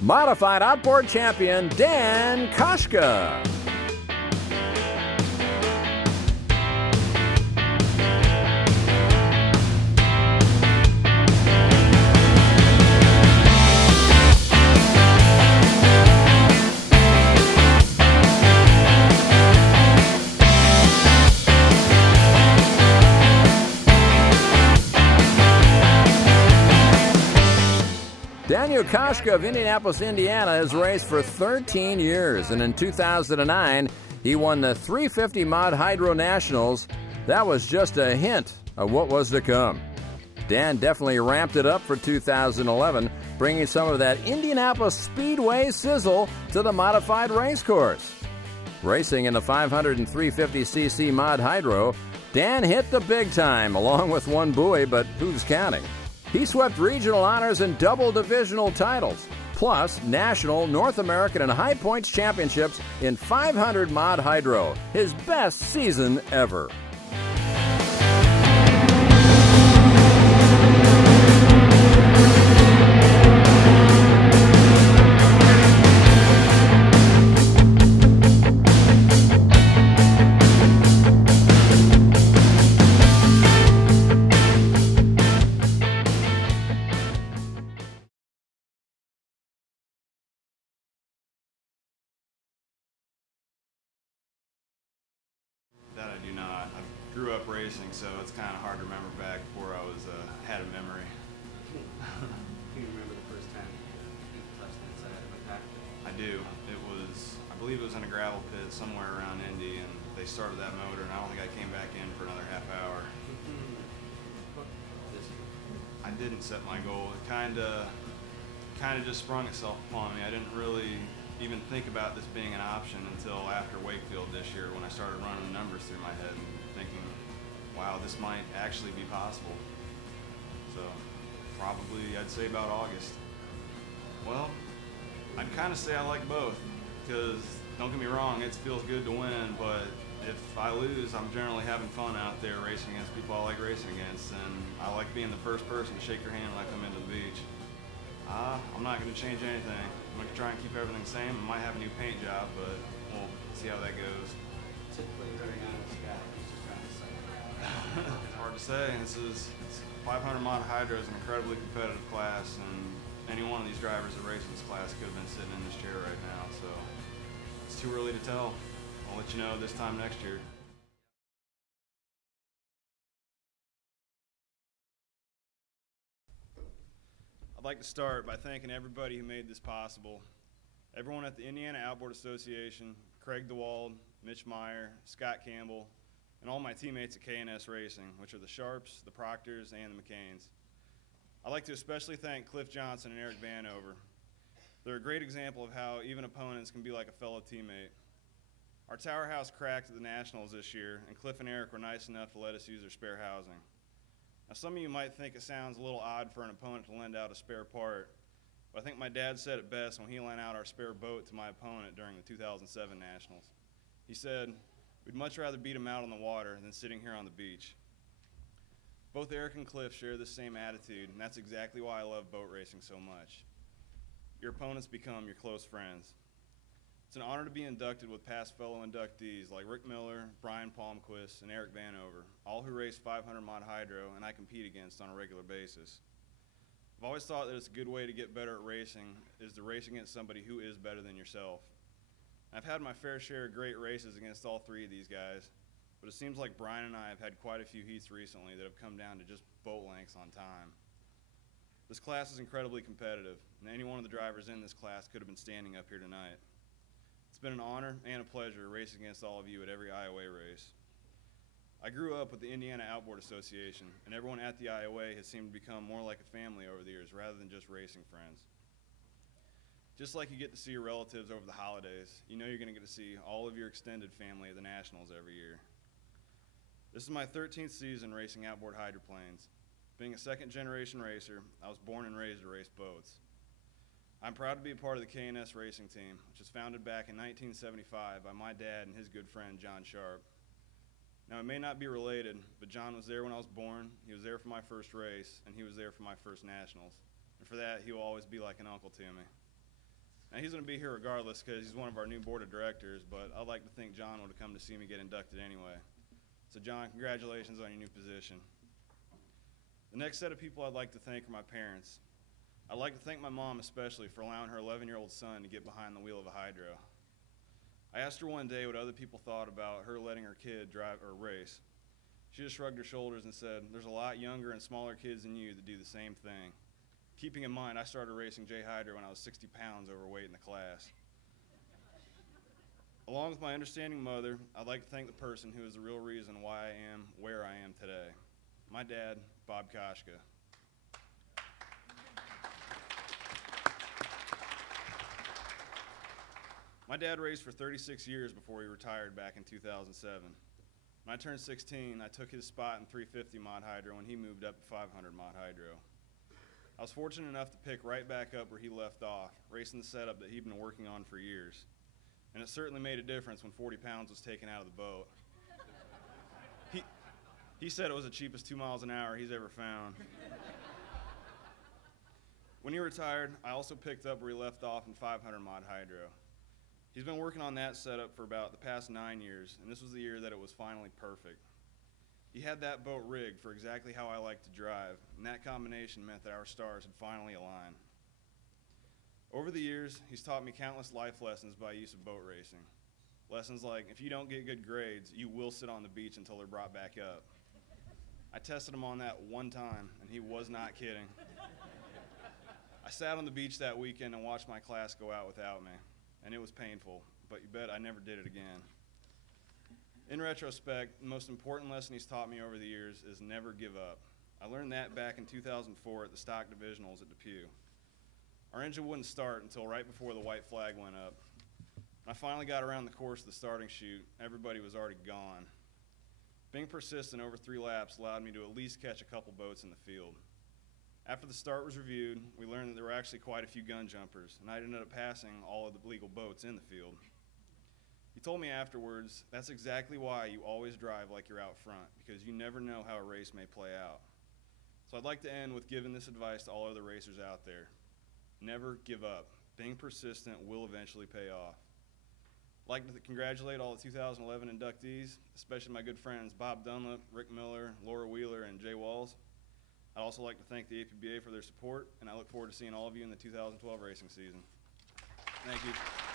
Modified outboard champion Dan Koschka. Daniel Koschka of Indianapolis, Indiana has raced for 13 years, and in 2009, he won the 350 Mod Hydro Nationals. That was just a hint of what was to come. Dan definitely ramped it up for 2011, bringing some of that Indianapolis Speedway sizzle to the modified race course. Racing in the 500 and 350cc Mod Hydro, Dan hit the big time, along with one buoy, but who's counting? He swept regional honors and double divisional titles, plus national, North American, and High Points championships in 500 Mod Hydro, his best season ever. That I do not. I grew up racing, so it's kind of hard to remember back before I was had a memory. Can you remember the first time you touched the inside of a pack? I do. It was, I believe it was in a gravel pit somewhere around Indy, and they started that motor, and I don't think I came back in for another half hour. I didn't set my goal. It kind of just sprung itself upon me. I didn't really even think about this being an option until after Wakefield this year, when I started running the numbers through my head and thinking, wow, this might actually be possible. So probably I'd say about August. Well, I'd kind of say I like both, because don't get me wrong, it feels good to win, but if I lose, I'm generally having fun out there racing against people I like racing against, and I like being the first person to shake their hand when I come into the beach. I'm not going to change anything. I'm going to try and keep everything the same. I might have a new paint job, but we'll see how that goes. Typically, very honest guy. He's just trying to say it. It's hard to say. This is 500 Mod Hydro is an incredibly competitive class, and any one of these drivers that race in this class could have been sitting in this chair right now. So it's too early to tell. I'll let you know this time next year. I'd like to start by thanking everybody who made this possible. Everyone at the Indiana Outboard Association, Craig DeWald, Mitch Meyer, Scott Campbell, and all my teammates at K&S Racing, which are the Sharps, the Proctors, and the McCains. I'd like to especially thank Cliff Johnson and Eric Vanover. They're a great example of how even opponents can be like a fellow teammate. Our tower house cracked at the Nationals this year, and Cliff and Eric were nice enough to let us use their spare housing. Now, some of you might think it sounds a little odd for an opponent to lend out a spare part, but I think my dad said it best when he lent out our spare boat to my opponent during the 2007 Nationals. He said, "We'd much rather beat him out on the water than sitting here on the beach." Both Eric and Cliff share the same attitude, and that's exactly why I love boat racing so much. Your opponents become your close friends. It's an honor to be inducted with past fellow inductees like Rick Miller, Brian Palmquist, and Eric Vanover, all who race 500 Mod Hydro and I compete against on a regular basis. I've always thought that it's a good way to get better at racing is to race against somebody who is better than yourself. I've had my fair share of great races against all three of these guys, but it seems like Brian and I have had quite a few heats recently that have come down to just boat lengths on time. This class is incredibly competitive, and any one of the drivers in this class could have been standing up here tonight. It's been an honor and a pleasure racing against all of you at every IOA race. I grew up with the Indiana Outboard Association, and everyone at the IOA has seemed to become more like a family over the years rather than just racing friends. Just like you get to see your relatives over the holidays, you know you're going to get to see all of your extended family at the Nationals every year. This is my 13th season racing outboard hydroplanes. Being a second-generation racer, I was born and raised to race boats. I'm proud to be a part of the K&S racing team, which was founded back in 1975 by my dad and his good friend John Sharp. Now, it may not be related, but John was there when I was born, he was there for my first race, and he was there for my first Nationals. And for that, he will always be like an uncle to me. Now, he's going to be here regardless because he's one of our new board of directors, but I'd like to think John would have come to see me get inducted anyway. So, John, congratulations on your new position. The next set of people I'd like to thank are my parents. I'd like to thank my mom especially for allowing her 11-year-old son to get behind the wheel of a hydro. I asked her one day what other people thought about her letting her kid drive or race. She just shrugged her shoulders and said, "There's a lot younger and smaller kids than you that do the same thing." Keeping in mind, I started racing J Hydro when I was 60 pounds overweight in the class. Along with my understanding mother, I'd like to thank the person who is the real reason why I am where I am today. My dad, Bob Koschka. My dad raced for 36 years before he retired back in 2007. When I turned 16, I took his spot in 350 mod hydro when he moved up to 500 mod hydro. I was fortunate enough to pick right back up where he left off, racing the setup that he'd been working on for years. And it certainly made a difference when 40 pounds was taken out of the boat. He said it was the cheapest 2 miles an hour he's ever found. When he retired, I also picked up where he left off in 500 mod hydro. He's been working on that setup for about the past 9 years, and this was the year that it was finally perfect. He had that boat rigged for exactly how I like to drive, and that combination meant that our stars had finally aligned. Over the years, he's taught me countless life lessons by use of boat racing. Lessons like, if you don't get good grades, you will sit on the beach until they're brought back up. I tested him on that one time, and he was not kidding. I sat on the beach that weekend and watched my class go out without me, and it was painful, but you bet I never did it again. In retrospect, the most important lesson he's taught me over the years is never give up. I learned that back in 2004 at the stock divisionals at Depew. Our engine wouldn't start until right before the white flag went up. When I finally got around the course of the starting chute, everybody was already gone. Being persistent over 3 laps allowed me to at least catch a couple boats in the field. After the start was reviewed, we learned that there were actually quite a few gun jumpers, and I ended up passing all of the legal boats in the field. He told me afterwards, that's exactly why you always drive like you're out front, because you never know how a race may play out. So I'd like to end with giving this advice to all other racers out there. Never give up. Being persistent will eventually pay off. I'd like to congratulate all the 2011 inductees, especially my good friends Bob Dunlap, Rick Miller, Laura Wheeler, and Jay Walls. I'd also like to thank the APBA for their support, and I look forward to seeing all of you in the 2012 racing season. Thank you.